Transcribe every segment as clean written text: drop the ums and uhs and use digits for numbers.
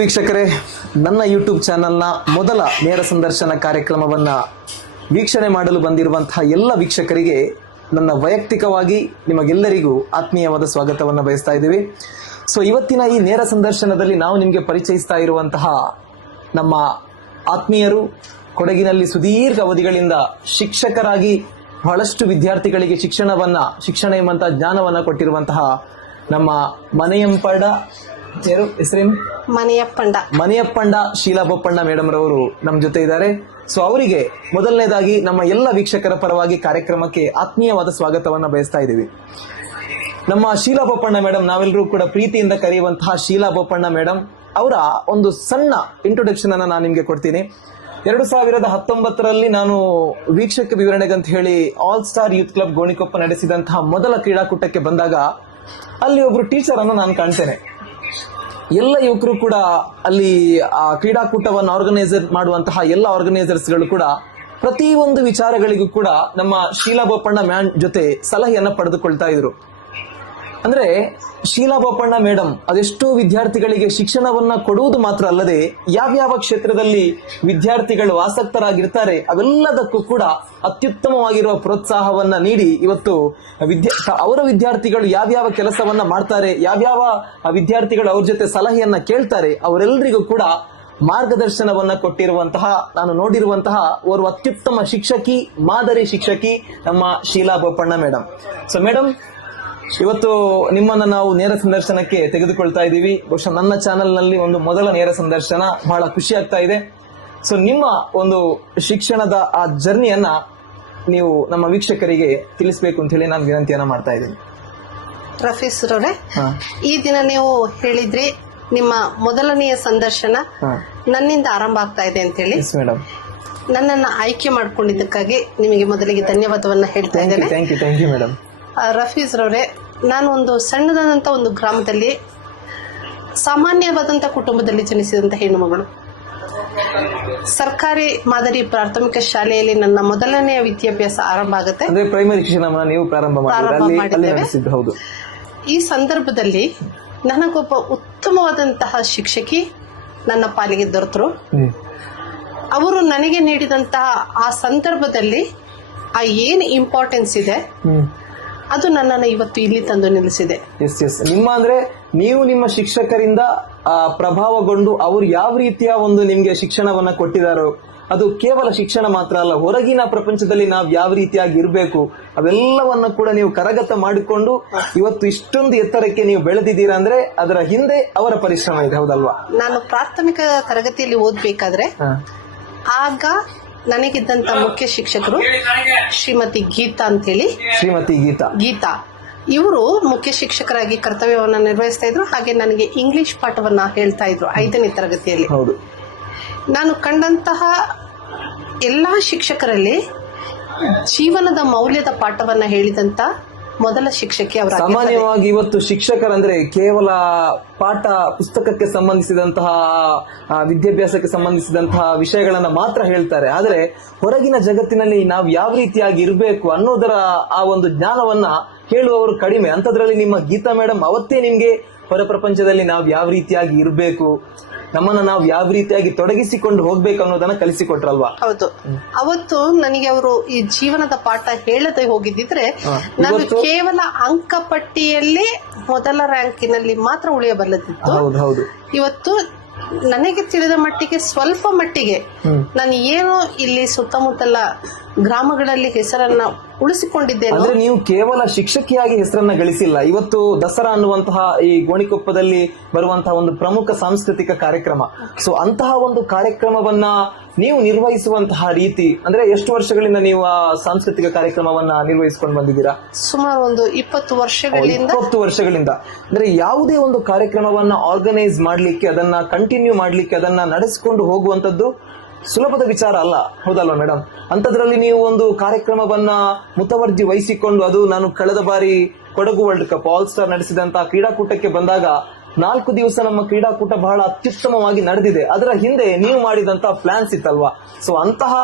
ವೀಕ್ಷಕರೇ, ನನ್ನ ಯೂಟ್ಯೂಬ್ ಚಾನೆಲ್ನ ಮೊದಲ ನೇರ ಸಂದರ್ಶನ ಕಾರ್ಯಕ್ರಮವನ್ನು ವೀಕ್ಷಣೆ ಮಾಡಲು ಬಂದಿರುವಂತಹ ಎಲ್ಲ ವೀಕ್ಷಕರಿಗೆ ನನ್ನ ವೈಯಕ್ತಿಕವಾಗಿ ನಿಮಗೆಲ್ಲರಿಗೂ ಆತ್ಮೀಯವಾದ ಸ್ವಾಗತವನ್ನು ಬಯಸ್ತಾ ಇದ್ದೀವಿ. ಸೊ ಇವತ್ತಿನ ಈ ನೇರ ಸಂದರ್ಶನದಲ್ಲಿ ನಾವು ನಿಮಗೆ ಪರಿಚಯಿಸ್ತಾ ಇರುವಂತಹ ನಮ್ಮ ಆತ್ಮೀಯರು ಕೊಡಗಿನಲ್ಲಿ ಸುದೀರ್ಘ ಅವಧಿಗಳಿಂದ ಶಿಕ್ಷಕರಾಗಿ ಬಹಳಷ್ಟು ವಿದ್ಯಾರ್ಥಿಗಳಿಗೆ ಶಿಕ್ಷಣ ಎಂಬಂತಹ ಜ್ಞಾನವನ್ನು ಕೊಟ್ಟಿರುವಂತಹ ನಮ್ಮ ಮನೆಯಂಪಡ ಹೆಸರೇನು ಮನೆಯಪ್ಪಂಡ ಶೀಲಾ ಬೋಪಣ್ಣ ಮೇಡಮ್ ರವರು ನಮ್ಮ ಜೊತೆ ಇದ್ದಾರೆ. ಸೊ ಅವರಿಗೆ ಮೊದಲನೇದಾಗಿ ನಮ್ಮ ಎಲ್ಲ ವೀಕ್ಷಕರ ಪರವಾಗಿ ಕಾರ್ಯಕ್ರಮಕ್ಕೆ ಆತ್ಮೀಯವಾದ ಸ್ವಾಗತವನ್ನ ಬಯಸ್ತಾ ಇದ್ದೀವಿ. ನಮ್ಮ ಶೀಲಾ ಬೋಪಣ್ಣ ಮೇಡಮ್, ನಾವೆಲ್ಲರೂ ಕೂಡ ಪ್ರೀತಿಯಿಂದ ಕರೆಯುವಂತಹ ಶೀಲಾ ಬೋಪಣ್ಣ ಮೇಡಮ್ ಅವರ ಒಂದು ಸಣ್ಣ ಇಂಟ್ರೊಡಕ್ಷನ್ ಅನ್ನ ನಾನು ನಿಮ್ಗೆ ಕೊಡ್ತೀನಿ. 2019ರಲ್ಲಿ ನಾನು ವೀಕ್ಷಕ ವಿವರಣೆಗೆ ಅಂತ ಹೇಳಿ all star youth club Gonikoppa ನಡೆಸಿದಂತಹ ಮೊದಲ ಕ್ರೀಡಾಕೂಟಕ್ಕೆ ಬಂದಾಗ ಅಲ್ಲಿ ಒಬ್ರು ಟೀಚರ್ ಅನ್ನು ನಾನು ಕಾಣ್ತೇನೆ. ಎಲ್ಲ ಯುವಕರು ಕೂಡ ಅಲ್ಲಿ ಆ ಕ್ರೀಡಾಕೂಟವನ್ನು ಆರ್ಗನೈಸರ್ ಮಾಡುವಂತಹ ಎಲ್ಲ ಆರ್ಗನೈಸರ್ಸ್ಗಳು ಕೂಡ ಪ್ರತಿಯೊಂದು ವಿಚಾರಗಳಿಗೂ ಕೂಡ ನಮ್ಮ ಶೀಲಾ ಬೋಪಣ್ಣ ಮ್ಯಾಮ್ ಜೊತೆ ಸಲಹೆಯನ್ನ ಪಡೆದುಕೊಳ್ತಾ ಇದ್ರು. ಅಂದ್ರೆ ಶೀಲಾ ಬೋಪಣ್ಣ ಮೇಡಮ್ ಅದೆಷ್ಟೋ ವಿದ್ಯಾರ್ಥಿಗಳಿಗೆ ಶಿಕ್ಷಣವನ್ನ ಕೊಡುವುದು ಮಾತ್ರ ಅಲ್ಲದೆ ಯಾವ್ಯಾವ ಕ್ಷೇತ್ರದಲ್ಲಿ ವಿದ್ಯಾರ್ಥಿಗಳು ಆಸಕ್ತರಾಗಿರ್ತಾರೆ ಅವೆಲ್ಲದಕ್ಕೂ ಕೂಡ ಅತ್ಯುತ್ತಮವಾಗಿರುವ ಪ್ರೋತ್ಸಾಹವನ್ನ ನೀಡಿ ಇವತ್ತು ಅವರ ವಿದ್ಯಾರ್ಥಿಗಳು ಯಾವ್ಯಾವ ಕೆಲಸವನ್ನ ಮಾಡ್ತಾರೆ, ಯಾವ್ಯಾವ ವಿದ್ಯಾರ್ಥಿಗಳು ಅವ್ರ ಜೊತೆ ಸಲಹೆಯನ್ನ ಕೇಳ್ತಾರೆ, ಅವರೆಲ್ಲರಿಗೂ ಕೂಡ ಮಾರ್ಗದರ್ಶನವನ್ನ ಕೊಟ್ಟಿರುವಂತಹ, ನಾನು ನೋಡಿರುವಂತಹ ಓರ್ವ ಅತ್ಯುತ್ತಮ ಶಿಕ್ಷಕಿ, ಮಾದರಿ ಶಿಕ್ಷಕಿ ನಮ್ಮ Sheela Bopanna madam. So madam, ಇವತ್ತು ನಿಮ್ಮನ್ನ ನಾವು ನೇರ ಸಂದರ್ಶನಕ್ಕೆ ತೆಗೆದುಕೊಳ್ತಾ ಇದ್ದೀವಿ. ಬಹುಶಃ ನನ್ನ ಚಾನೆಲ್ ನಲ್ಲಿ ಒಂದು ಮೊದಲ ನೇರ ಸಂದರ್ಶನ, ಬಹಳ ಖುಷಿ ಆಗ್ತಾ ಇದೆ. ಸೊ ನಿಮ್ಮ ಒಂದು ಶಿಕ್ಷಣದ ಆ ಜರ್ನಿಯನ್ನ ನೀವು ನಮ್ಮ ವೀಕ್ಷಕರಿಗೆ ತಿಳಿಸಬೇಕು ಅಂತ ಹೇಳಿ ನಾನು ವಿನಂತಿಯನ್ನ ಮಾಡ್ತಾ ಇದ್ದೀನಿ. ರಫೀಸ್ ರವರೇ, ಈ ದಿನ ನೀವು ಹೇಳಿದ್ರಿ ನಿಮ್ಮ ಮೊದಲನೆಯ ಸಂದರ್ಶನ ನನ್ನಿಂದ ಆರಂಭ ಆಗ್ತಾ ಇದೆ ಅಂತ ಹೇಳಿ. ಮೇಡಮ್, ನನ್ನನ್ನ ಆಯ್ಕೆ ಮಾಡ್ಕೊಂಡಿದ್ದಕ್ಕಾಗಿ ನಿಮಗೆ ಮೊದಲಿಗೆ ಧನ್ಯವಾದವನ್ನ ಹೇಳ್ತಾ ಇದ್ದೇನೆ. Thank you madam. ರಫೀಸ್ ರವರೇ, ನಾನು ಒಂದು ಸಣ್ಣದಾದಂತ ಒಂದು ಗ್ರಾಮದಲ್ಲಿ ಸಾಮಾನ್ಯವಾದಂತ ಕುಟುಂಬದಲ್ಲಿ ಜನಿಸಿದಂತ ಹೆಣ್ಣು ಮಗಳು. ಸರ್ಕಾರಿ ಮಾದರಿ ಪ್ರಾಥಮಿಕ ಶಾಲೆಯಲ್ಲಿ ನನ್ನ ಮೊದಲನೆಯ ವಿದ್ಯಾಭ್ಯಾಸ ಆರಂಭ ಆಗುತ್ತೆ. ಪ್ರೈಮರಿ ಶಿಕ್ಷಣ ನೀವು ಪ್ರಾರಂಭ ಮಾಡಿದ್ದೇವೆ. ಈ ಸಂದರ್ಭದಲ್ಲಿ ನನಗೊಬ್ಬ ಉತ್ತಮವಾದಂತಹ ಶಿಕ್ಷಕಿ ನನ್ನ ಪಾಲಿಗೆ ದೊರೆತರು. ಅವರು ನನಗೆ ನೀಡಿದಂತಹ ಆ ಸಂದರ್ಭದಲ್ಲಿ ಆ ಏನು ಇಂಪಾರ್ಟೆನ್ಸ್ ಇದೆ ಅದು ನನ್ನನ್ನು ಇವತ್ತು ಇಲ್ಲಿ ತಂದು ನಿಲ್ಲಿಸಿದೆ. ನಿಮ್ಮ ಅಂದ್ರೆ ನೀವು ನಿಮ್ಮ ಶಿಕ್ಷಕರಿಂದ ಪ್ರಭಾವಗೊಂಡು ಅವರು ಯಾವ ರೀತಿಯ ಒಂದು ನಿಮ್ಗೆ ಶಿಕ್ಷಣವನ್ನ ಕೊಟ್ಟಿದಾರೋ, ಅದು ಕೇವಲ ಶಿಕ್ಷಣ ಮಾತ್ರ ಅಲ್ಲ, ಹೊರಗಿನ ಪ್ರಪಂಚದಲ್ಲಿ ನಾವು ಯಾವ ರೀತಿಯಾಗಿ ಇರಬೇಕು ಅವೆಲ್ಲವನ್ನ ಕೂಡ ನೀವು ಕರಗತ ಮಾಡಿಕೊಂಡು ಇವತ್ತು ಇಷ್ಟೊಂದು ಎತ್ತರಕ್ಕೆ ನೀವು ಬೆಳೆದಿದ್ದೀರಾ ಅಂದ್ರೆ ಅದರ ಹಿಂದೆ ಅವರ ಪರಿಶ್ರಮ ಇದೆ, ಹೌದಲ್ವಾ? ನಾನು ಪ್ರಾಥಮಿಕ ತರಗತಿಯಲ್ಲಿ ಓದ್ಬೇಕಾದ್ರೆ ಆಗ ನನಗಿದ್ದಂತ ಮುಖ್ಯ ಶಿಕ್ಷಕರು ಶ್ರೀಮತಿ ಗೀತಾ ಅಂತ ಹೇಳಿ. ಗೀತಾ ಇವರು ಮುಖ್ಯ ಶಿಕ್ಷಕರಾಗಿ ಕರ್ತವ್ಯವನ್ನ ನಿರ್ವಹಿಸ್ತಾ ಇದ್ರು. ಹಾಗೆ ನನಗೆ ಇಂಗ್ಲಿಷ್ ಪಾಠವನ್ನ ಹೇಳ್ತಾ ಇದ್ರು 5ನೇ ತರಗತಿಯಲ್ಲಿ. ನಾನು ಕಂಡಂತಹ ಎಲ್ಲಾ ಶಿಕ್ಷಕರಲ್ಲಿ ಜೀವನದ ಮೌಲ್ಯದ ಪಾಠವನ್ನ ಹೇಳಿದಂತ ಮೊದಲ ಶಿಕ್ಷಕಿ ಅವರು. ಸಾಮಾನ್ಯವಾಗಿ ಇವತ್ತು ಶಿಕ್ಷಕರಂದ್ರೆ ಕೇವಲ ಪಾಠ ಪುಸ್ತಕಕ್ಕೆ ಸಂಬಂಧಿಸಿದಂತಹ ವಿದ್ಯಾಭ್ಯಾಸಕ್ಕೆ ಸಂಬಂಧಿಸಿದಂತಹ ವಿಷಯಗಳನ್ನ ಮಾತ್ರ ಹೇಳ್ತಾರೆ. ಆದ್ರೆ ಹೊರಗಿನ ಜಗತ್ತಿನಲ್ಲಿ ನಾವು ಯಾವ ರೀತಿಯಾಗಿ ಇರಬೇಕು ಅನ್ನೋದರ ಆ ಒಂದು ಜ್ಞಾನವನ್ನ ಹೇಳುವವರು ಕಡಿಮೆ. ಅಂತದ್ರಲ್ಲಿ ನಿಮ್ಮ ಗೀತಾ ಮೇಡಮ್ ಅವತ್ತೇ ನಿಮ್ಗೆ ಹೊರ ಪ್ರಪಂಚದಲ್ಲಿ ನಾವು ಯಾವ ರೀತಿಯಾಗಿ ಇರಬೇಕು, ನಮ್ಮನ್ನ ನಾವು ಯಾವ ರೀತಿಯಾಗಿ ತೊಡಗಿಸಿಕೊಂಡು ಹೋಗ್ಬೇಕು ಅನ್ನೋದನ್ನ ಕಲಿಸಿಕೊಟ್ರಲ್ವಾ? ಹೌದು. ಅವತ್ತು ನನಗೆ ಅವರು ಈ ಜೀವನದ ಪಾಠ ಹೇಳದೆ ಹೋಗಿದ್ದಿದ್ರೆ ನಾನು ಕೇವಲ ಅಂಕಪಟ್ಟಿಯಲ್ಲಿ ಮೊದಲ ರ್ಯಾಂಕಿನಲ್ಲಿ ಮಾತ್ರ ಉಳಿಯಬಲ್ಲದಿತ್ತು. ಇವತ್ತು ನನಗೆ ತಿಳಿದ ಮಟ್ಟಿಗೆ ಸ್ವಲ್ಪ ಮಟ್ಟಿಗೆ ನಾನು ಏನು ಇಲ್ಲಿ ಸುತ್ತಮುತ್ತಲ ಗ್ರಾಮಗಳಲ್ಲಿ ಹೆಸರನ್ನ ಉಳಿಸಿಕೊಂಡಿದ್ದೇನೆ. ಅಂದ್ರೆ ನೀವು ಕೇವಲ ಶಿಕ್ಷಕಿಯಾಗಿ ಹೆಸರನ್ನ ಗಳಿಸಿಲ್ಲ. ಇವತ್ತು ದಸರಾ ಅನ್ನುವಂತಹ ಈ ಗೋಣಿಕೊಪ್ಪದಲ್ಲಿ ಬರುವಂತಹ ಒಂದು ಪ್ರಮುಖ ಸಾಂಸ್ಕೃತಿಕ ಕಾರ್ಯಕ್ರಮ. ಸೊ ಅಂತಹ ಒಂದು ಕಾರ್ಯಕ್ರಮವನ್ನ ನೀವು ನಿರ್ವಹಿಸುವಂತಹ ರೀತಿ ಅಂದ್ರೆ ಎಷ್ಟು ವರ್ಷಗಳಿಂದ ನೀವು ಆ ಸಾಂಸ್ಕೃತಿಕ ಕಾರ್ಯಕ್ರಮವನ್ನ ನಿರ್ವಹಿಸಿಕೊಂಡು ಬಂದಿದ್ದೀರಾ? ಸುಮಾರು ಒಂದು 20 ವರ್ಷಗಳಿಂದ. ಅಂದ್ರೆ ಯಾವುದೇ ಒಂದು ಕಾರ್ಯಕ್ರಮವನ್ನ ಆರ್ಗನೈಸ್ ಮಾಡ್ಲಿಕ್ಕೆ, ಅದನ್ನ ಕಂಟಿನ್ಯೂ ಮಾಡ್ಲಿಕ್ಕೆ, ಅದನ್ನ ನಡೆಸಿಕೊಂಡು ಹೋಗುವಂತದ್ದು ಸುಲಭದ ವಿಚಾರ ಅಲ್ಲ, ಹೌದಲ್ವಾ ಮೇಡಮ್? ಅಂತದ್ರಲ್ಲಿ ನೀವು ಒಂದು ಕಾರ್ಯಕ್ರಮವನ್ನ ಮುತುವರ್ಜಿ ವಹಿಸಿಕೊಂಡು, ಅದು ನಾನು ಕಳೆದ ಬಾರಿ Kodagu world cup all star ನಡೆಸಿದಂತಹ ಕ್ರೀಡಾಕೂಟಕ್ಕೆ ಬಂದಾಗ 4 ದಿವಸ ನಮ್ಮ ಕ್ರೀಡಾಕೂಟ ಬಹಳ ಅತ್ಯುತ್ತಮವಾಗಿ ನಡೆದಿದೆ. ಅದರ ಹಿಂದೆ ನೀವು ಮಾಡಿದಂತಹ ಪ್ಲಾನ್ಸ್ ಇತ್ತಲ್ವಾ? ಸೊ ಅಂತಹ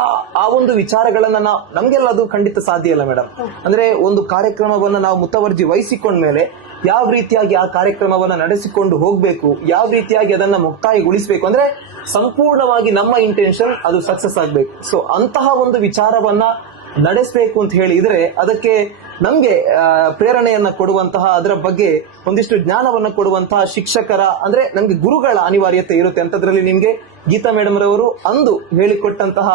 ಆ ಒಂದು ವಿಚಾರಗಳನ್ನ ನಮ್ಗೆಲ್ಲ ಅದು ಖಂಡಿತ ಸಾಧ್ಯ ಇಲ್ಲ ಮೇಡಮ್. ಅಂದ್ರೆ ಒಂದು ಕಾರ್ಯಕ್ರಮವನ್ನ ನಾವು ಮುತುವರ್ಜಿ ವಹಿಸಿಕೊಂಡ ಮೇಲೆ ಯಾವ ರೀತಿಯಾಗಿ ಆ ಕಾರ್ಯಕ್ರಮವನ್ನ ನಡೆಸಿಕೊಂಡು ಹೋಗ್ಬೇಕು, ಯಾವ ರೀತಿಯಾಗಿ ಅದನ್ನ ಮುಕ್ತಾಯಗೊಳಿಸಬೇಕು ಅಂದ್ರೆ ಸಂಪೂರ್ಣವಾಗಿ ನಮ್ಮ ಇಂಟೆನ್ಷನ್ ಅದು ಸಕ್ಸಸ್ ಆಗ್ಬೇಕು. ಸೊ ಅಂತಹ ಒಂದು ವಿಚಾರವನ್ನ ನಡೆಸಬೇಕು ಅಂತ ಹೇಳಿದ್ರೆ ಅದಕ್ಕೆ ನಮ್ಗೆ ಪ್ರೇರಣೆಯನ್ನ ಕೊಡುವಂತಹ, ಅದರ ಬಗ್ಗೆ ಒಂದಿಷ್ಟು ಜ್ಞಾನವನ್ನ ಕೊಡುವಂತಹ ಶಿಕ್ಷಕರ ಅಂದ್ರೆ ನಮ್ಗೆ ಗುರುಗಳ ಅನಿವಾರ್ಯತೆ ಇರುತ್ತೆ. ಅಂತದ್ರಲ್ಲಿ ನಿಮ್ಗೆ ಗೀತಾ ಮೇಡಮ್ ರವರು ಅಂದು ಹೇಳಿಕೊಟ್ಟಂತಹ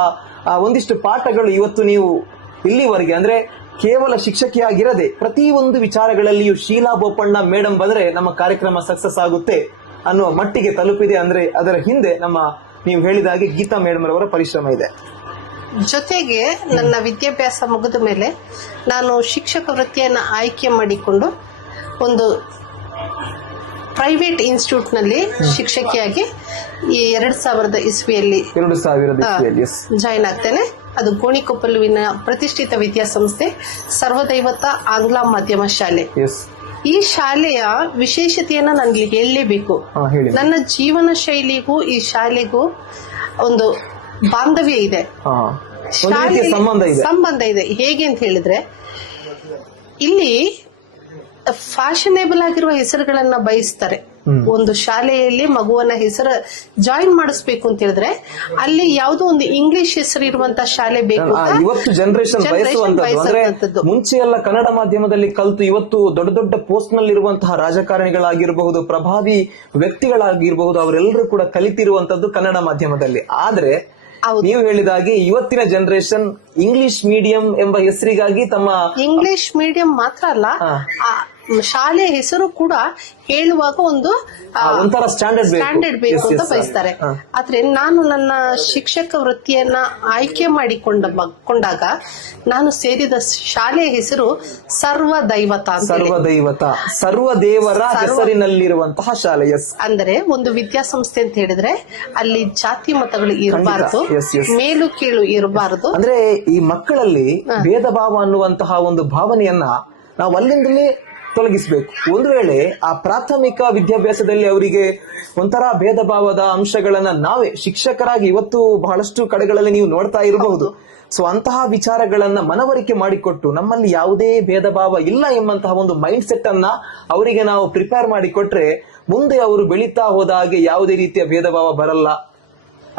ಒಂದಿಷ್ಟು ಪಾಠಗಳು ಇವತ್ತು ನೀವು ಇಲ್ಲಿವರೆಗೆ ಅಂದ್ರೆ ಕೇವಲ ಶಿಕ್ಷಕಿಯಾಗಿರದೆ ಪ್ರತಿಯೊಂದು ವಿಚಾರಗಳಲ್ಲಿಯೂ ಶೀಲಾ ಬೋಪಣ್ಣ ಮೇಡಮ್ ಬಂದ್ರೆ ನಮ್ಮ ಕಾರ್ಯಕ್ರಮ ಸಕ್ಸಸ್ ಆಗುತ್ತೆ ಅನ್ನುವ ಮಟ್ಟಿಗೆ ತಲುಪಿದೆ. ಅಂದ್ರೆ ಅದರ ಹಿಂದೆ ನೀವು ಹೇಳಿದ ಹಾಗೆ ಗೀತಾ ಮೇಡಮ್ ರವರ ಪರಿಶ್ರಮ ಇದೆ. ಜೊತೆಗೆ ನನ್ನ ವಿದ್ಯಾಭ್ಯಾಸ ಮುಗಿದ ಮೇಲೆ ನಾನು ಶಿಕ್ಷಕ ವೃತ್ತಿಯನ್ನು ಆಯ್ಕೆ ಮಾಡಿಕೊಂಡು ಒಂದು ಪ್ರೈವೇಟ್ ಇನ್ಸ್ಟಿಟ್ಯೂಟ್ ನಲ್ಲಿ ಶಿಕ್ಷಕಿಯಾಗಿ ಈ 2000 ಇಸ್ವಿಯಲ್ಲಿ ಜಾಯಿನ್ ಆಗ್ತೇನೆ. ಅದು ಗೋಣಿಕೊಪ್ಪಲುವಿನ ಪ್ರತಿಷ್ಠಿತ ವಿದ್ಯಾಸಂಸ್ಥೆ ಸರ್ವದೈವತ ಆಂಗ್ಲ ಮಾಧ್ಯಮ ಶಾಲೆ. ಈ ಶಾಲೆಯ ವಿಶೇಷತೆಯನ್ನ ನನಗೆ ಹೇಳಲೇಬೇಕು. ನನ್ನ ಜೀವನ ಶೈಲಿಗೂ ಈ ಶಾಲೆಗೂ ಒಂದು ಬಾಂಧವ್ಯ ಇದೆ, ಸಂಬಂಧ ಇದೆ. ಹೇಗೆ ಅಂತ ಹೇಳಿದ್ರೆ ಇಲ್ಲಿ ಫ್ಯಾಷನೇಬಲ್ ಆಗಿರುವ ಹೆಸರುಗಳನ್ನ ಬಯಸ್ತಾರೆ. ಒಂದು ಶಾಲೆಯಲ್ಲಿ ಮಗುವನ್ನ ಹೆಸರು ಜಾಯಿನ್ ಮಾಡಿಸ್ಬೇಕು ಅಂತ ಹೇಳಿದ್ರೆ ಅಲ್ಲಿ ಯಾವುದೋ ಒಂದು ಇಂಗ್ಲಿಷ್ ಹೆಸರು ಇರುವಂತ ಶಾಲೆ ಬೇಕು. ಇವತ್ತು ಜನರೇಷನ್ ಬಯಸುವಂತದ್ದು. ಮುಂಚೆ ಎಲ್ಲ ಕನ್ನಡ ಮಾಧ್ಯಮದಲ್ಲಿ ಕಲಿತು ಇವತ್ತು ದೊಡ್ಡ ದೊಡ್ಡ ಪೋಸ್ಟ್ ನಲ್ಲಿ ಇರುವಂತಹ ರಾಜಕಾರಣಿಗಳಾಗಿರಬಹುದು, ಪ್ರಭಾವಿ ವ್ಯಕ್ತಿಗಳಾಗಿರಬಹುದು, ಅವರೆಲ್ಲರೂ ಕೂಡ ಕಲಿತಿರುವಂತದ್ದು ಕನ್ನಡ ಮಾಧ್ಯಮದಲ್ಲಿ. ಆದ್ರೆ ನೀವು ಹೇಳಿದಾಗೆ ಇವತ್ತಿನ ಜನರೇಷನ್ ಇಂಗ್ಲಿಷ್ ಮೀಡಿಯಂ ಎಂಬ ಹೆಸರಿಗಾಗಿ ತಮ್ಮ ಇಂಗ್ಲಿಷ್ ಮೀಡಿಯಂ ಮಾತ್ರ ಅಲ್ಲ, ಶಾಲೆ ಹೆಸರು ಕೂಡ ಹೇಳುವಾಗ ಒಂಥರ ಸ್ಟ್ಯಾಂಡರ್ಡ್ ಬೇಕು ಅಂತ ಬಯಸ್ತಾರೆ. ಆದ್ರೆ ನಾನು ನನ್ನ ಶಿಕ್ಷಕ ವೃತ್ತಿಯನ್ನ ಆಯ್ಕೆ ಮಾಡಿಕೊಂಡಾಗ ನಾನು ಸೇರಿದ ಶಾಲೆಯ ಹೆಸರು ಸರ್ವದೈವತ. ಸರ್ವದೇವರ ಹೆಸರಿನಲ್ಲಿರುವಂತಹ ಶಾಲೆ. ಅಂದರೆ ಒಂದು ವಿದ್ಯಾಸಂಸ್ಥೆ ಅಂತ ಹೇಳಿದ್ರೆ ಅಲ್ಲಿ ಜಾತಿ ಮತಗಳು ಇರಬಾರದು, ಮೇಲು ಕೀಳು ಇರಬಾರದು. ಅಂದ್ರೆ ಈ ಮಕ್ಕಳಲ್ಲಿ ಭೇದ ಭಾವ ಅನ್ನುವಂತಹ ಒಂದು ಭಾವನೆಯನ್ನ ನಾವು ಅಲ್ಲಿಂದಲೇ ತೊಲಗಿಸಬೇಕು. ಒಂದು ವೇಳೆ ಆ ಪ್ರಾಥಮಿಕ ವಿದ್ಯಾಭ್ಯಾಸದಲ್ಲಿ ಅವರಿಗೆ ಒಂಥರ ಭೇದ ಭಾವದ ಅಂಶಗಳನ್ನ ನಾವೇ ಶಿಕ್ಷಕರಾಗಿ ಇವತ್ತು ಬಹಳಷ್ಟು ಕಡೆಗಳಲ್ಲಿ ನೀವು ನೋಡ್ತಾ ಇರಬಹುದು. ಸೊ ಅಂತಹ ವಿಚಾರಗಳನ್ನ ಮನವರಿಕೆ ಮಾಡಿಕೊಟ್ಟು ನಮ್ಮಲ್ಲಿ ಯಾವುದೇ ಭೇದ ಭಾವ ಇಲ್ಲ ಎಂಬಂತಹ ಒಂದು ಮೈಂಡ್ ಸೆಟ್ ಅನ್ನ ಅವರಿಗೆ ನಾವು ಪ್ರಿಪೇರ್ ಮಾಡಿಕೊಟ್ರೆ ಮುಂದೆ ಅವರು ಬೆಳೀತಾ ಹೋದ ಹಾಗೆ ಯಾವುದೇ ರೀತಿಯ ಭೇದ ಭಾವ ಬರಲ್ಲ.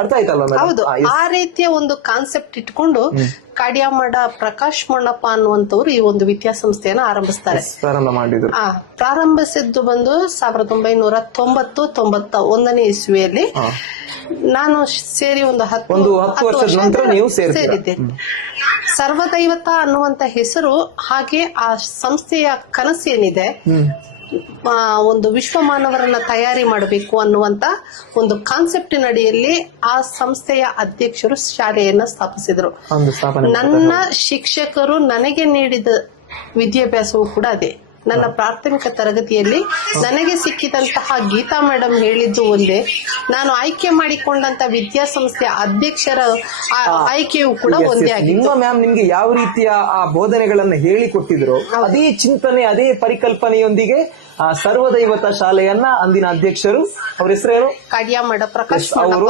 ಅರ್ಥ ಆಯ್ತಲ್ಲ? ಹೌದು, ಆ ರೀತಿಯ ಒಂದು ಕಾನ್ಸೆಪ್ಟ್ ಇಟ್ಕೊಂಡು ಕಾಡ್ಯಾಮಡ ಪ್ರಕಾಶ್ ಮಣ್ಣಪ್ಪ ಅನ್ನುವಂಥವ್ರು ಈ ಒಂದು ವಿದ್ಯಾಸಂಸ್ಥೆಯನ್ನ ಆರಂಭಿಸ್ತಾರೆ. ಪ್ರಾರಂಭಿಸಿದ್ದು ಬಂದು 1990-91 ಇಸ್ವಿಯಲ್ಲಿ. ನಾನು ಸೇರಿ ಒಂದು 10 ವರ್ಷದ ನಂತರ ನೀವು ಸೇರಿದ್ದೆ. ಸರ್ವದೈವತ ಅನ್ನುವಂತ ಹೆಸರು ಹಾಗೆ ಆ ಸಂಸ್ಥೆಯ ಕನಸೇನಿದೆ, ಒಂದು ವಿಶ್ವ ಮಾನವರನ್ನ ತಯಾರಿ ಮಾಡಬೇಕು ಅನ್ನುವಂತ ಒಂದು ಕಾನ್ಸೆಪ್ಟಿನ ಅಡಿಯಲ್ಲಿ ಆ ಸಂಸ್ಥೆಯ ಅಧ್ಯಕ್ಷರು ಶಾಲೆಯನ್ನ ಸ್ಥಾಪಿಸಿದ್ರು. ನನ್ನ ಶಿಕ್ಷಕರು ನನಗೆ ನೀಡಿದ ವಿದ್ಯಾಭ್ಯಾಸವೂ ಕೂಡ ಅದೇ. ನನ್ನ ಪ್ರಾಥಮಿಕ ತರಗತಿಯಲ್ಲಿ ನನಗೆ ಸಿಕ್ಕಿದಂತಹ ಗೀತಾ ಮೇಡಮ್ ಹೇಳಿದ್ದು ಒಂದೇ, ನಾನು ಆಯ್ಕೆ ಮಾಡಿಕೊಂಡಂತ ವಿದ್ಯಾಸಂಸ್ಥೆಯ ಅಧ್ಯಕ್ಷರ ಆಯ್ಕೆಯೂ ಕೂಡ ಒಂದೇ ಆಗಿದೆ. ನಿಮ್ಮ ಮ್ಯಾಮ್ ನಿಮ್ಗೆ ಯಾವ ರೀತಿಯ ಆ ಬೋಧನೆಗಳನ್ನ ಹೇಳಿಕೊಟ್ಟಿದ್ರು ಅದೇ ಚಿಂತನೆ ಅದೇ ಪರಿಕಲ್ಪನೆಯೊಂದಿಗೆ ಸರ್ವದೈವತ ಶಾಲೆಯನ್ನ ಅಂದಿನ ಅಧ್ಯಕ್ಷರು, ಅವ್ರ ಹೆಸರು ಕಾಡ್ಯಾಮಡ ಪ್ರಕಾಶ್ ಅವರು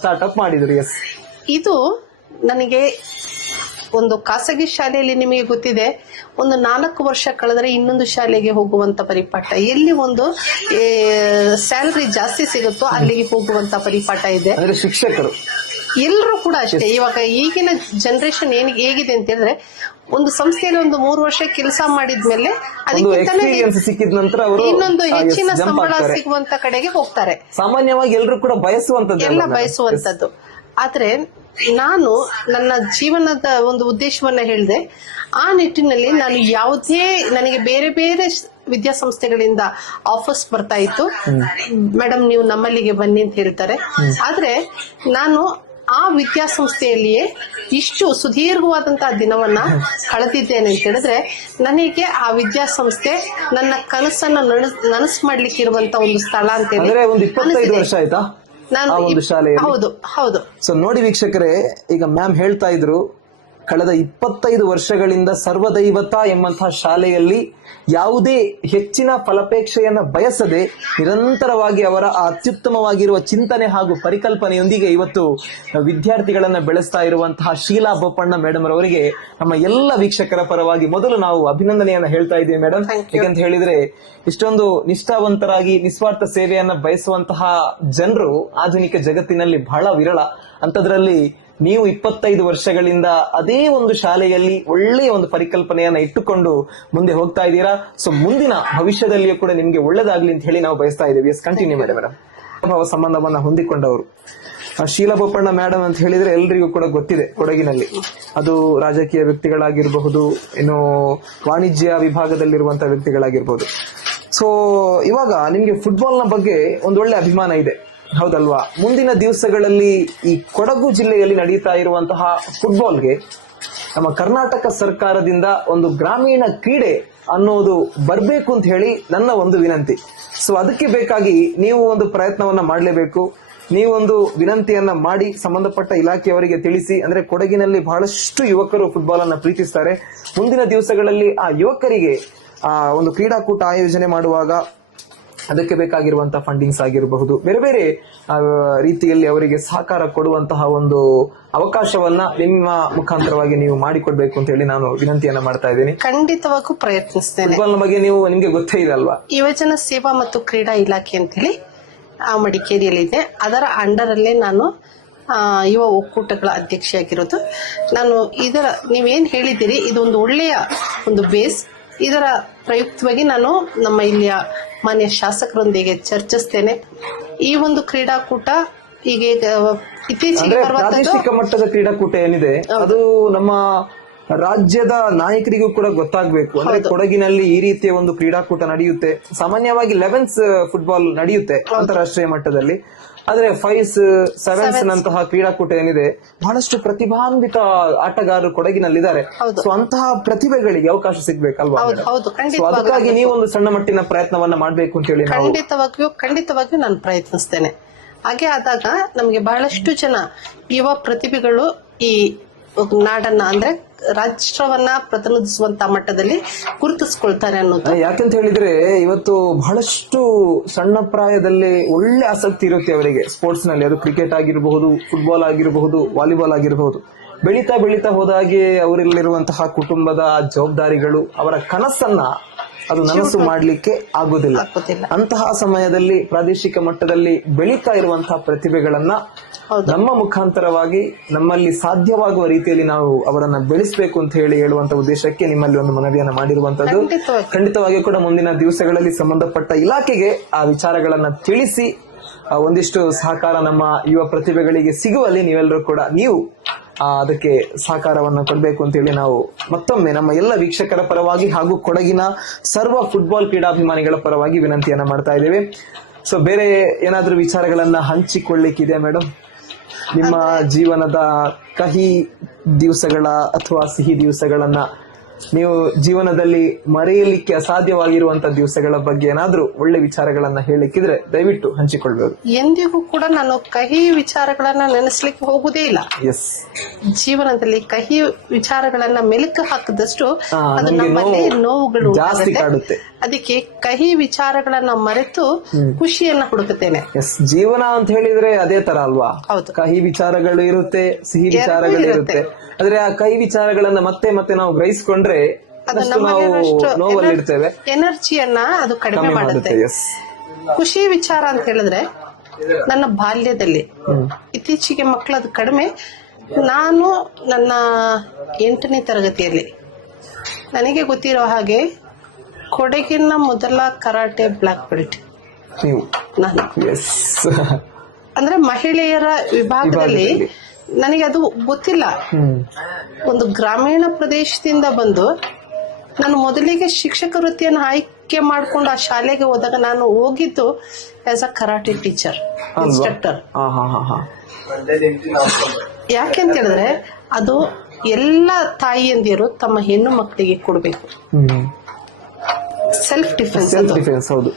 ಸ್ಟಾರ್ಟ್ಅಪ್ ಮಾಡಿದ್ರು. ಇದು ನನಗೆ ಒಂದು ಖಾಸಗಿ ಶಾಲೆಯಲ್ಲಿ ನಿಮಗೆ ಗೊತ್ತಿದೆ, ಒಂದು 4 ವರ್ಷ ಕಳೆದ್ರೆ ಇನ್ನೊಂದು ಶಾಲೆಗೆ ಹೋಗುವಂತ ಪರಿಪಾಠ, ಎಲ್ಲಿ ಒಂದು ಸ್ಯಾಲರಿ ಜಾಸ್ತಿ ಸಿಗುತ್ತೋ ಅಲ್ಲಿಗೆ ಹೋಗುವಂತ ಪರಿಪಾಠ ಇದೆ. ಶಿಕ್ಷಕರು ಎಲ್ಲರೂ ಕೂಡ ಅಷ್ಟೇ. ಇವಾಗ ಈಗಿನ ಜನರೇಷನ್ ಹೇಗಿದೆ ಅಂತ ಹೇಳಿದ್ರೆ ಒಂದು ಸಂಸ್ಥೆಯಲ್ಲಿ ಒಂದು 3 ವರ್ಷ ಕೆಲಸ ಮಾಡಿದ್ಮೇಲೆ ಇನ್ನೊಂದು ಹೆಚ್ಚಿನ ಸಂಬಳ ಸಿಗುವಂತ ಕಡೆಗೆ ಹೋಗ್ತಾರೆ. ಸಾಮಾನ್ಯವಾಗಿ ಎಲ್ಲರೂ ಕೂಡ ಬಯಸುವಂತದ್ದು. ಆದ್ರೆ ನಾನು ನನ್ನ ಜೀವನದ ಒಂದು ಉದ್ದೇಶವನ್ನ ಹೇಳಿದೆ. ಆ ನಿಟ್ಟಿನಲ್ಲಿ ನಾನು ಯಾವುದೇ ನನಗೆ ಬೇರೆ ಬೇರೆ ವಿದ್ಯಾಸಂಸ್ಥೆಗಳಿಂದ ಆಫರ್ಸ್ ಬರ್ತಾ ಇತ್ತು, ಮೇಡಮ್ ನೀವು ನಮ್ಮಲ್ಲಿಗೆ ಬನ್ನಿ ಅಂತ ಹೇಳ್ತಾರೆ. ಆದ್ರೆ ನಾನು ಆ ವಿದ್ಯಾಸಂಸ್ಥೆಯಲ್ಲಿಯೇ ಇಷ್ಟು ಸುದೀರ್ಘವಾದಂತಹ ದಿನವನ್ನ ಕಳೆದಿದ್ದೇನೆ ಅಂತ ಹೇಳಿದ್ರೆ ನನಗೆ ಆ ವಿದ್ಯಾಸಂಸ್ಥೆ ನನ್ನ ಕನಸನ್ನ ನನಸು ಮಾಡ್ಲಿಕ್ಕೆ ಇರುವಂತ ಒಂದು ಸ್ಥಳ ಅಂತ ಹೇಳಿ. ಹೌದು. ಸೊ ನೋಡಿ ವೀಕ್ಷಕರೇ, ಈಗ ಮ್ಯಾಮ್ ಹೇಳ್ತಾ ಇದ್ರು ಕಳೆದ 25 ವರ್ಷಗಳಿಂದ ಸರ್ವದೈವತ ಎಂಬಂತಹ ಶಾಲೆಯಲ್ಲಿ ಯಾವುದೇ ಹೆಚ್ಚಿನ ಫಲಾಪೇಕ್ಷೆಯನ್ನ ಬಯಸದೆ ನಿರಂತರವಾಗಿ ಅವರ ಆ ಅತ್ಯುತ್ತಮವಾಗಿರುವ ಚಿಂತನೆ ಹಾಗೂ ಪರಿಕಲ್ಪನೆಯೊಂದಿಗೆ ಇವತ್ತು ವಿದ್ಯಾರ್ಥಿಗಳನ್ನ ಬೆಳೆಸ್ತಾ ಇರುವಂತಹ ಶೀಲಾ ಬೋಪಣ್ಣ ಮೇಡಮ್ ಅವರಿಗೆ ನಮ್ಮ ಎಲ್ಲ ವೀಕ್ಷಕರ ಪರವಾಗಿ ಮೊದಲು ನಾವು ಅಭಿನಂದನೆಯನ್ನ ಹೇಳ್ತಾ ಇದ್ದೀವಿ ಮೇಡಮ್. ಯಾಕಂತ ಹೇಳಿದ್ರೆ ಇಷ್ಟೊಂದು ನಿಷ್ಠಾವಂತರಾಗಿ ನಿಸ್ವಾರ್ಥ ಸೇವೆಯನ್ನ ಬಯಸುವಂತಹ ಜನರು ಆಧುನಿಕ ಜಗತ್ತಿನಲ್ಲಿ ಬಹಳ ವಿರಳ. ಅಂತದ್ರಲ್ಲಿ ನೀವು 25 ವರ್ಷಗಳಿಂದ ಅದೇ ಒಂದು ಶಾಲೆಯಲ್ಲಿ ಒಳ್ಳೆಯ ಒಂದು ಪರಿಕಲ್ಪನೆಯನ್ನ ಇಟ್ಟುಕೊಂಡು ಮುಂದೆ ಹೋಗ್ತಾ ಇದ್ದೀರಾ. ಸೊ ಮುಂದಿನ ಭವಿಷ್ಯದಲ್ಲಿಯೂ ಕೂಡ ನಿಮ್ಗೆ ಒಳ್ಳೇದಾಗ್ಲಿ ಅಂತ ಹೇಳಿ ನಾವು ಬಯಸ್ತಾ ಇದ್ದೀವಿ. Yes, continue madam. ಭಾವ ಸಂಬಂಧವನ್ನ ಹೊಂದಿಕೊಂಡವರು ಶೀಲಾ ಬೋಪಣ್ಣ ಮೇಡಮ್ ಅಂತ ಹೇಳಿದ್ರೆ ಎಲ್ರಿಗೂ ಕೂಡ ಗೊತ್ತಿದೆ ಕೊಡಗಿನಲ್ಲಿ. ಅದು ರಾಜಕೀಯ ವ್ಯಕ್ತಿಗಳಾಗಿರಬಹುದು, ಇನ್ನು ವಾಣಿಜ್ಯ ವಿಭಾಗದಲ್ಲಿರುವಂತಹ ವ್ಯಕ್ತಿಗಳಾಗಿರ್ಬಹುದು. ಸೊ ಇವಾಗ ನಿಮ್ಗೆ ಫುಟ್ಬಾಲ್ ನ ಬಗ್ಗೆ ಒಂದೊಳ್ಳೆ ಅಭಿಮಾನ ಇದೆ, ಹೌದಲ್ವಾ? ಮುಂದಿನ ದಿವಸಗಳಲ್ಲಿ ಈ ಕೊಡಗು ಜಿಲ್ಲೆಯಲ್ಲಿ ನಡೀತಾ ಇರುವಂತಹ ಫುಟ್ಬಾಲ್ಗೆ ನಮ್ಮ ಕರ್ನಾಟಕ ಸರ್ಕಾರದಿಂದ ಒಂದು ಗ್ರಾಮೀಣ ಕ್ರೀಡೆ ಅನ್ನೋದು ಬರ್ಬೇಕು ಅಂತ ಹೇಳಿ ನನ್ನ ಒಂದು ವಿನಂತಿ. ಸೊ ಅದಕ್ಕೆ ಬೇಕಾಗಿ ನೀವು ಒಂದು ಪ್ರಯತ್ನವನ್ನ ಮಾಡಲೇಬೇಕು. ನೀವೊಂದು ವಿನಂತಿಯನ್ನ ಮಾಡಿ ಸಂಬಂಧಪಟ್ಟ ಇಲಾಖೆಯವರಿಗೆ ತಿಳಿಸಿ. ಅಂದ್ರೆ ಕೊಡಗಿನಲ್ಲಿ ಬಹಳಷ್ಟು ಯುವಕರು ಫುಟ್ಬಾಲ್ ಅನ್ನ ಪ್ರೀತಿಸ್ತಾರೆ. ಮುಂದಿನ ದಿವಸಗಳಲ್ಲಿ ಆ ಯುವಕರಿಗೆ ಒಂದು ಕ್ರೀಡಾಕೂಟ ಆಯೋಜನೆ ಮಾಡುವಾಗ ಅದಕ್ಕೆ ಬೇಕಾಗಿರುವಂತಹ ಫಂಡಿಂಗ್ಸ್ ಆಗಿರಬಹುದು, ಬೇರೆ ಬೇರೆ ರೀತಿಯಲ್ಲಿ ಅವರಿಗೆ ಸಹಕಾರ ಕೊಡುವಂತಹ ಒಂದು ಅವಕಾಶವನ್ನ ನಿಮ್ಮ ಮುಖಾಂತರವಾಗಿ ನೀವು ಮಾಡಿಕೊಡ್ಬೇಕು ಅಂತ ಹೇಳಿ ನಾನು ವಿನಂತಿಯನ್ನ ಮಾಡ್ತಾ ಇದ್ದೀನಿ. ಖಂಡಿತವಾಗೂ ಪ್ರಯತ್ನಿಸ್ತೇನೆ. ಫುಟ್ಬಾಲ್ ಬಗ್ಗೆ ನಿಮ್ಗೆ ಗೊತ್ತೇ ಇದೆ ಅಲ್ವಾ? ಯುವಜನ ಸೇವಾ ಮತ್ತು ಕ್ರೀಡಾ ಇಲಾಖೆ ಅಂತ ಹೇಳಿ ಮಡಿಕೇರಿಯಲ್ಲಿದೆ. ಅದರ ಅಂಡರ್ ಅಲ್ಲೇ ನಾನು ಯುವ ಒಕ್ಕೂಟಗಳ ಅಧ್ಯಕ್ಷೆಯಾಗಿರೋದು. ನಾನು ಇದರ ನೀವೇನ್ ಹೇಳಿದ್ದೀರಿ ಇದೊಂದು ಒಳ್ಳೆಯ ಒಂದು ಬೇಸ್. ಇದರ ಪ್ರಯುಕ್ತವಾಗಿ ನಾನು ನಮ್ಮ ಇಲ್ಲಿಯ ಮಾನ್ಯ ಶಾಸಕರೊಂದಿಗೆ ಚರ್ಚಿಸ್ತೇನೆ. ಈ ಒಂದು ಕ್ರೀಡಾಕೂಟ ಹೀಗೆ ಇತ್ತೀಚೆಗೆ ಪ್ರಾದೇಶಿಕ ಮಟ್ಟದ ಕ್ರೀಡಾಕೂಟ ಏನಿದೆ ಅದು ನಮ್ಮ ರಾಜ್ಯದ ನಾಯಕರಿಗೂ ಕೂಡ ಗೊತ್ತಾಗಬೇಕು. ಅಂದ್ರೆ ಕೊಡಗಿನಲ್ಲಿ ಈ ರೀತಿಯ ಒಂದು ಕ್ರೀಡಾಕೂಟ ನಡೆಯುತ್ತೆ. ಸಾಮಾನ್ಯವಾಗಿ 11s ಫುಟ್ಬಾಲ್ ನಡೆಯುತ್ತೆ ಅಂತಾರಾಷ್ಟ್ರೀಯ ಮಟ್ಟದಲ್ಲಿ. ಆದ್ರೆ 5s 7s ನಂತಹ ಕ್ರೀಡಾಕೂಟ ಏನಿದೆ ಬಹಳಷ್ಟು ಪ್ರತಿಭಾನ್ವಿತ ಆಟಗಾರರು ಕೊಡಗಿನಲ್ಲಿದ್ದಾರೆ. ಸೊ ಅಂತಹ ಪ್ರತಿಭೆಗಳಿಗೆ ಅವಕಾಶ ಸಿಗ್ಬೇಕಲ್ವಾ? ಅದಕ್ಕಾಗಿ ನೀವು ಒಂದು ಸಣ್ಣ ಮಟ್ಟಿನ ಪ್ರಯತ್ನವನ್ನ ಮಾಡ್ಬೇಕು ಅಂತ ಹೇಳಿ ಖಂಡಿತವಾಗಿಯೂ ನಾನು ಪ್ರಯತ್ನಿಸ್ತೇನೆ. ಹಾಗೆ ಆದಾಗ ನಮ್ಗೆ ಬಹಳಷ್ಟು ಜನ ಯುವ ಪ್ರತಿಭೆಗಳು ಈ ನಾಡನ್ನ ಅಂದ್ರೆ ರಾಷ್ಟ್ರವನ್ನ ಪ್ರತಿನಿಧಿಸುವಂತ ಮಟ್ಟದಲ್ಲಿ ಗುರುತಿಸ್ಕೊಳ್ತಾರೆ ಅನ್ನೋದು. ಯಾಕಂತ ಹೇಳಿದ್ರೆ ಇವತ್ತು ಬಹಳಷ್ಟು ಸಣ್ಣ ಪ್ರಾಯದಲ್ಲಿ ಒಳ್ಳೆ ಆಸಕ್ತಿ ಇರುತ್ತೆ ಅವರಿಗೆ ಸ್ಪೋರ್ಟ್ಸ್ ನಲ್ಲಿ. ಅದು ಕ್ರಿಕೆಟ್ ಆಗಿರಬಹುದು, ಫುಟ್ಬಾಲ್ ಆಗಿರಬಹುದು, ವಾಲಿಬಾಲ್ ಆಗಿರಬಹುದು. ಬೆಳೀತಾ ಬೆಳೀತಾ ಹೋದಾಗೆ ಅವರಲ್ಲಿರುವಂತಹ ಕುಟುಂಬದ ಜವಾಬ್ದಾರಿಗಳು ಅವರ ಕನಸನ್ನ ಅದು ನನಸು ಮಾಡ್ಲಿಕ್ಕೆ ಆಗೋದಿಲ್ಲ. ಅಂತಹ ಸಮಯದಲ್ಲಿ ಪ್ರಾದೇಶಿಕ ಮಟ್ಟದಲ್ಲಿ ಬೆಳೀತಾ ಇರುವಂತಹ ಪ್ರತಿಭೆಗಳನ್ನ ನಮ್ಮ ಮುಖಾಂತರವಾಗಿ ನಮ್ಮಲ್ಲಿ ಸಾಧ್ಯವಾಗುವ ರೀತಿಯಲ್ಲಿ ನಾವು ಅವರನ್ನ ಬೆಳೆಸಬೇಕು ಅಂತ ಹೇಳುವಂತ ಉದ್ದೇಶಕ್ಕೆ ನಿಮ್ಮಲ್ಲಿ ಒಂದು ಮನವಿಯನ್ನ ಮಾಡಿರುವಂತದ್ದು. ಖಂಡಿತವಾಗಿಯೂ ಕೂಡ ಮುಂದಿನ ದಿವಸಗಳಲ್ಲಿ ಸಂಬಂಧಪಟ್ಟ ಇಲಾಖೆಗೆ ಆ ವಿಚಾರಗಳನ್ನ ತಿಳಿಸಿ ಒಂದಿಷ್ಟು ಸಹಕಾರ ನಮ್ಮ ಯುವ ಪ್ರತಿಭೆಗಳಿಗೆ ಸಿಗುವಲ್ಲಿ ನೀವೆಲ್ಲರೂ ಕೂಡ ನೀವು ಅದಕ್ಕೆ ಸಹಕಾರವನ್ನು ಕೊಡಬೇಕು ಅಂತ ಹೇಳಿ ನಾವು ಮತ್ತೊಮ್ಮೆ ನಮ್ಮ ಎಲ್ಲ ವೀಕ್ಷಕರ ಪರವಾಗಿ ಹಾಗೂ ಕೊಡಗಿನ ಸರ್ವ ಫುಟ್ಬಾಲ್ ಕ್ರೀಡಾಭಿಮಾನಿಗಳ ಪರವಾಗಿ ವಿನಂತಿಯನ್ನ ಮಾಡ್ತಾ ಇದ್ದೇವೆ. ಸೊ ಬೇರೆ ಏನಾದ್ರೂ ವಿಚಾರಗಳನ್ನ ಹಂಚಿಕೊಳ್ಳಿಕ್ಕಿದೆ ಮೇಡಮ್? ನಿಮ್ಮ ಜೀವನದ ಕಹಿ ದಿವಸಗಳ ಅಥವಾ ಸಿಹಿ ದಿವಸಗಳನ್ನ ನೀವು ಜೀವನದಲ್ಲಿ ಮರೆಯಲಿಕ್ಕೆ ಅಸಾಧ್ಯವಾಗಿರುವಂತ ದಿವಸಗಳ ಬಗ್ಗೆ ಏನಾದ್ರೂ ಒಳ್ಳೆ ವಿಚಾರಗಳನ್ನ ಹೇಳಿಕ್ಕಿದ್ರೆ ದಯವಿಟ್ಟು ಹಂಚಿಕೊಳ್ಬೇಕು. ಎಂದಿಗೂ ಕೂಡ ನಾನು ಕಹಿ ವಿಚಾರಗಳನ್ನ ನೆನೆಸ್ಲಿಕ್ಕೆ ಹೋಗುದೇ ಇಲ್ಲ. ಎಸ್, ಜೀವನದಲ್ಲಿ ಕಹಿ ವಿಚಾರಗಳನ್ನ ಮೆಲುಕು ಹಾಕಿದಷ್ಟು ಅದು ನಮ್ಮಲ್ಲಿ ನೋವುಗಳು ಜಾಸ್ತಿ ಕಾಡುತ್ತೆ. ಅದಕ್ಕೆ ಕಹಿ ವಿಚಾರಗಳನ್ನ ಮರೆತು ಖುಷಿಯನ್ನ ಹುಡುಕುತ್ತೇನೆ. ಎಸ್, ಜೀವನ ಅಂತ ಹೇಳಿದ್ರೆ ಅದೇ ತರ ಅಲ್ವಾ? ಕಹಿ ವಿಚಾರಗಳು ಇರುತ್ತೆ, ಸಿಹಿ ವಿಚಾರಗಳು ಇರುತ್ತೆ. ಆದ್ರೆ ಆ ಕಹಿ ವಿಚಾರಗಳನ್ನ ಮತ್ತೆ ಮತ್ತೆ ನಾವು ಗ್ರಹಿಸಿಕೊಂಡ್ರೆ ನಾವು ನೋವಲ್ಲಿರ್ತೇವೆ, ಎನರ್ಜಿಯನ್ನ ಅದು ಕಡಿಮೆ ಮಾಡುತ್ತೆ. ಖುಷಿ ವಿಚಾರ ಅಂತ ಹೇಳಿದ್ರೆ ನನ್ನ ಬಾಲ್ಯದಲ್ಲಿ ಇತ್ತೀಚೆಗೆ ಮಕ್ಕಳದು ಕಡಿಮೆ. ನಾನು ನನ್ನ 8ನೇ ತರಗತಿಯಲ್ಲಿ ನನಗೆ ಗೊತ್ತಿರೋ ಹಾಗೆ ಕೊಡಗಿನ ಮೊದಲ ಕರಾಟೆ ಬ್ಲಾಕ್ ಬೆಲ್ಟ್ ನಾನು. ಅಂದ್ರೆ ಮಹಿಳೆಯರ ವಿಭಾಗದಲ್ಲಿ ನನಗೆ ಅದು ಗೊತ್ತಿಲ್ಲ. ಒಂದು ಗ್ರಾಮೀಣ ಪ್ರದೇಶದಿಂದ ಬಂದು ನಾನು ಮೊದಲಿಗೆ ಶಿಕ್ಷಕ ವೃತ್ತಿಯನ್ನು ಆಯ್ಕೆ ಮಾಡ್ಕೊಂಡು ಆ ಶಾಲೆಗೆ ಹೋದಾಗ ನಾನು ಹೋಗಿದ್ದು as a karate teacher, instructor. ಯಾಕೆಂತ ಹೇಳಿದ್ರೆ ಅದು ಎಲ್ಲ ತಾಯಿಯಂದಿರು ತಮ್ಮ ಹೆಣ್ಣು ಮಕ್ಕಳಿಗೆ ಕೊಡ್ಬೇಕು. Self defence. ಹೌದು.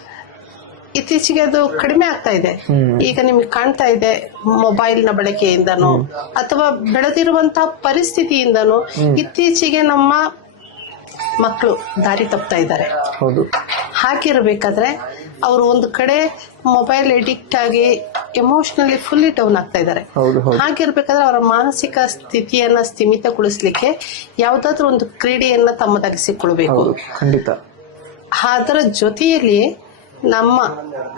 ಇತ್ತೀಚೆಗೆ ಅದು ಕಡಿಮೆ ಆಗ್ತಾ ಇದೆ. ಈಗ ನಿಮ್ಗೆ ಕಾಣ್ತಾ ಇದೆ ಮೊಬೈಲ್ ನ ಬಳಕೆಯಿಂದನೋ ಅಥವಾ ಬೆಳೆದಿರುವಂತಹ ಪರಿಸ್ಥಿತಿಯಿಂದನೋ ಇತ್ತೀಚೆಗೆ ನಮ್ಮ ಮಕ್ಕಳು ದಾರಿ ತಪ್ತಾ ಇದ್ದಾರೆ. ಹೌದು. ಹಾಗಿರ್ಬೇಕಾದ್ರೆ ಅವರು ಒಂದು ಕಡೆ ಮೊಬೈಲ್ ಎಡಿಕ್ಟ್ ಆಗಿ ಎಮೋಷನಲಿ ಫುಲ್ಲಿ ಡೌನ್ ಆಗ್ತಾ ಇದ್ದಾರೆ. ಹಾಗಿರ್ಬೇಕಾದ್ರೆ ಅವರ ಮಾನಸಿಕ ಸ್ಥಿತಿಯನ್ನ ಸ್ಥಿಮಿತಗೊಳಿಸ್ಲಿಕ್ಕೆ ಯಾವ್ದಾದ್ರು ಒಂದು ಕ್ರೀಡೆಯನ್ನ ತಮ್ಮದಾಗಿಸಿಕೊಳ್ಬೇಕು. ಖಂಡಿತ. ಅದರ ಜೊತೆಯಲ್ಲಿ ನಮ್ಮ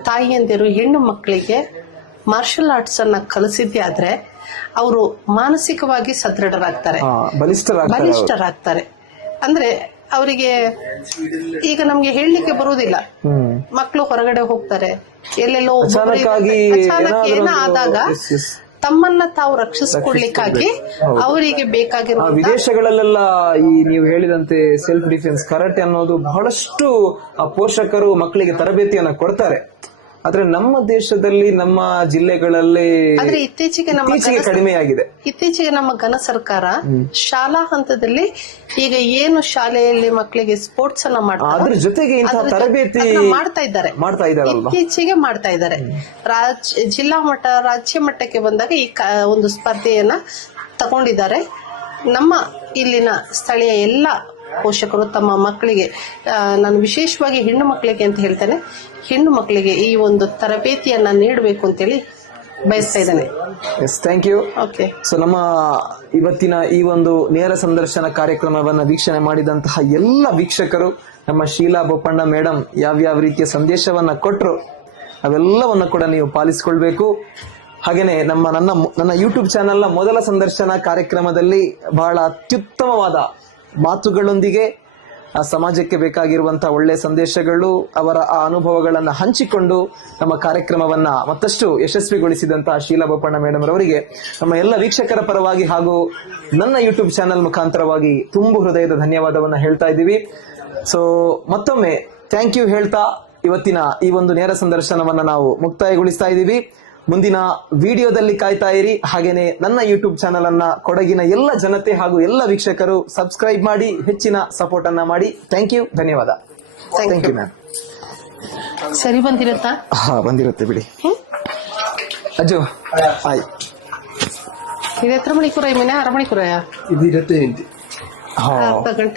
ತಾಯಿಯಂದಿರು ಹೆಣ್ಣು ಮಕ್ಕಳಿಗೆ ಮಾರ್ಷಲ್ ಆರ್ಟ್ಸ್ ಅನ್ನ ಕಲಿಸಿದ್ದೆ ಆದ್ರೆ ಅವರು ಮಾನಸಿಕವಾಗಿ ಸದೃಢರಾಗ್ತಾರೆ, ಬಲಿಷ್ಠರಾಗ್ತಾರೆ. ಅಂದ್ರೆ ಅವರಿಗೆ ಈಗ ನಮ್ಗೆ ಹೇಳಲಿಕ್ಕೆ ಬರುವುದಿಲ್ಲ. ಮಕ್ಕಳು ಹೊರಗಡೆ ಹೋಗ್ತಾರೆ, ಎಲ್ಲೆಲ್ಲೋ ಅಚಾನಕ್ ಏನೋ ಆದಾಗ ತಮ್ಮನ್ನ ತಾವು ರಕ್ಷಿಸಿಕೊಳ್ಳಿಕ್ಕಾಗಿ ಅವರಿಗೆ ಬೇಕಾಗಿರುವ ವಿದೇಶಗಳಲ್ಲೆಲ್ಲ ಈ ನೀವು ಹೇಳಿದಂತೆ ಸೆಲ್ಫ್ ಡಿಫೆನ್ಸ್ ಕರಾಟೆ ಅನ್ನೋದು ಬಹಳಷ್ಟು ಪೋಷಕರು ಮಕ್ಕಳಿಗೆ ತರಬೇತಿಯನ್ನ ಕೊಡ್ತಾರೆ. ಆದ್ರೆ ನಮ್ಮ ದೇಶದಲ್ಲಿ ನಮ್ಮ ಜಿಲ್ಲೆಗಳಲ್ಲಿ ಆದ್ರೆ ಇತ್ತೀಚೆಗೆ ಕಡಿಮೆಯಾಗಿದೆ. ಇತ್ತೀಚೆಗೆ ನಮ್ಮ ಘನ ಸರ್ಕಾರ ಶಾಲಾ ಹಂತದಲ್ಲಿ ಈಗ ಏನು ಶಾಲೆಯಲ್ಲಿ ಮಕ್ಕಳಿಗೆ ಸ್ಪೋರ್ಟ್ಸ್ ಅನ್ನ ಮಾಡ್ತಾರೆ, ಅದ್ರ ಜೊತೆಗೆ ಇಂತಹ ತರಬೇತಿ ಮಾಡ್ತಾ ಇದ್ದಾರೆ. ಇತ್ತೀಚೆಗೆ ಮಾಡ್ತಾ ಇದ್ದಾರೆ. ಜಿಲ್ಲಾ ಮಟ್ಟ ರಾಜ್ಯ ಮಟ್ಟಕ್ಕೆ ಬಂದಾಗ ಈ ಒಂದು ಸ್ಪರ್ಧೆಯನ್ನ ತಗೊಂಡಿದ್ದಾರೆ. ನಮ್ಮ ಇಲ್ಲಿನ ಸ್ಥಳೀಯ ಎಲ್ಲ ಪೋಷಕರು ತಮ್ಮ ಮಕ್ಕಳಿಗೆ, ನಾನು ವಿಶೇಷವಾಗಿ ಹೆಣ್ಣು ಮಕ್ಕಳಿಗೆ ಅಂತ ಹೇಳ್ತೇನೆ, ಹೆಣ್ಣು ಮಕ್ಕಳಿಗೆ ಈ ಒಂದು ತರಬೇತಿಯನ್ನ ನೀಡಬೇಕು ಅಂತೇಳಿ ಬಯಸ್ತಾ ಇದ್ದೇನೆ. Thank you. ಓಕೆ. ಸೊ ನಮ್ಮ ಇವತ್ತಿನ ಈ ಒಂದು ನೇರ ಸಂದರ್ಶನ ಕಾರ್ಯಕ್ರಮವನ್ನ ವೀಕ್ಷಣೆ ಮಾಡಿದಂತಹ ಎಲ್ಲ ವೀಕ್ಷಕರು, ನಮ್ಮ ಶೀಲಾ ಬೋಪಣ್ಣ ಮೇಡಮ್ ಯಾವ್ಯಾವ ರೀತಿಯ ಸಂದೇಶವನ್ನ ಕೊಟ್ಟರು ಅವೆಲ್ಲವನ್ನ ಕೂಡ ನೀವು ಪಾಲಿಸಿಕೊಳ್ಬೇಕು. ಹಾಗೇನೆ ನನ್ನ ಯೂಟ್ಯೂಬ್ ಚಾನೆಲ್ನ ಮೊದಲ ಸಂದರ್ಶನ ಕಾರ್ಯಕ್ರಮದಲ್ಲಿ ಬಹಳ ಅತ್ಯುತ್ತಮವಾದ ಮಾತುಗಳೊಂದಿಗೆ ಆ ಸಮಾಜಕ್ಕೆ ಬೇಕಾಗಿರುವಂತಹ ಒಳ್ಳೆ ಸಂದೇಶಗಳು, ಅವರ ಆ ಅನುಭವಗಳನ್ನ ಹಂಚಿಕೊಂಡು ನಮ್ಮ ಕಾರ್ಯಕ್ರಮವನ್ನ ಮತ್ತಷ್ಟು ಯಶಸ್ವಿಗೊಳಿಸಿದಂತಹ ಶೀಲಾ ಬೋಪಣ್ಣ ಮೇಡಮ್ ರವರಿಗೆ ನಮ್ಮ ಎಲ್ಲ ವೀಕ್ಷಕರ ಪರವಾಗಿ ಹಾಗೂ ನನ್ನ ಯೂಟ್ಯೂಬ್ ಚಾನೆಲ್ ಮುಖಾಂತರವಾಗಿ ತುಂಬು ಹೃದಯದ ಧನ್ಯವಾದವನ್ನ ಹೇಳ್ತಾ ಇದ್ದೀವಿ. ಸೊ ಮತ್ತೊಮ್ಮೆ ಥ್ಯಾಂಕ್ ಯು ಹೇಳ್ತಾ ಇವತ್ತಿನ ಈ ಒಂದು ನೇರ ಸಂದರ್ಶನವನ್ನ ನಾವು ಮುಕ್ತಾಯಗೊಳಿಸ್ತಾ ಇದ್ದೀವಿ. ಮುಂದಿನ ವಿಡಿಯೋದಲ್ಲಿ ಕಾಯ್ತಾ ಇರಿ. ಹಾಗೇನೆ ನನ್ನ ಯೂಟ್ಯೂಬ್ ಚಾನೆಲ್ ಅನ್ನ ಕೊಡಗಿನ ಎಲ್ಲ ಜನತೆ ಹಾಗೂ ಎಲ್ಲ ವೀಕ್ಷಕರು ಸಬ್ಸ್ಕ್ರೈಬ್ ಮಾಡಿ, ಹೆಚ್ಚಿನ ಸಪೋರ್ಟ್ ಅನ್ನ ಮಾಡಿ. ಥ್ಯಾಂಕ್ ಯು, ಧನ್ಯವಾದ. Thank you ma'am. ಸರಿ ಬಂದಿರುತ್ತಾ? ಬಂದಿರುತ್ತೆ ಬಿಡಿ. ಅಜ್ಜು ಆಯ್ ಇದು ಎത്ര മണിക്കൂറായി? 6 മണിക്കൂറായ? ഇതിരത്തെ ಅರ್ಧ ಗಂಟೆ.